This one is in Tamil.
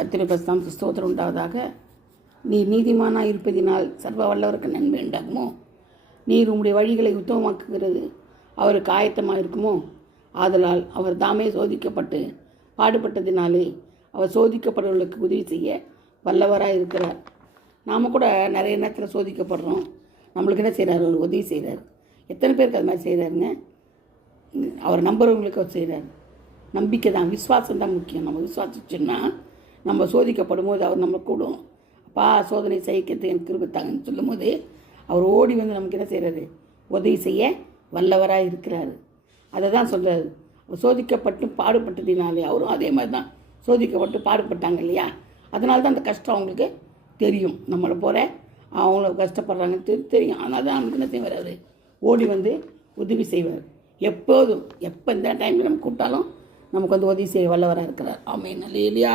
கர்த்தருடைய பரிசுத்த ஸ்தோத்திரம் உண்டாவதாக. நீர் நீதிமானாக இருப்பதினால் சர்வ வல்லவருக்கு நன்மை உண்டாகுமோ? நீர் உம்முடைய வழிகளை உத்தமமாக்குகிறது அவருக்கு ஆயத்தமாக இருக்குமோ? ஆதலால் அவர் தாமே சோதிக்கப்பட்டு பாடுபட்டதினாலே அவர் சோதிக்கப்படுவர்களுக்கு உதவி செய்ய வல்லவராக இருக்கிறார். நாம் கூட நிறைய நேரத்தில் சோதிக்கப்படுறோம். நம்மளுக்கு என்ன செய்கிறார்? அவர் உதவி செய்கிறார். எத்தனை பேருக்கு அது மாதிரி செய்கிறாருங்க? அவர் நம்புறவங்களுக்கு அவர் செய்கிறார். நம்பிக்கை தான், விசுவாசம் தான் முக்கியம். நம்ம விசுவாசிச்சோன்னா நம்ம சோதிக்கப்படும் போது அவர் நம்ம கூடும். அப்பா சோதனை சகிக்கிறது எனக்கு கிருபத்தாங்கன்னு சொல்லும் போது அவர் ஓடி வந்து நமக்கு என்ன செய்கிறாரு? உதவி செய்ய வல்லவராக இருக்கிறாரு. அதை தான் சொல்கிறாரு. அவர் சோதிக்கப்பட்டு பாடுபட்டதினாலே அவரும் அதே மாதிரி தான் சோதிக்கப்பட்டு பாடுபட்டாங்க இல்லையா? அதனால தான் அந்த கஷ்டம் அவங்களுக்கு தெரியும். நம்மளை போல அவங்கள கஷ்டப்படுறாங்கன்னு தெரியும். ஆனால் தான் நமக்கு என்ன செய்வார்? அவர் ஓடி வந்து உதவி செய்வார். எப்போதும் எப்போ இந்த டைமில் நம்ம கூப்பிட்டாலும் நமக்கு வந்து உதவி செய்ய வல்லவராக இருக்கிறார். ஆமென். அல்லேலூயா.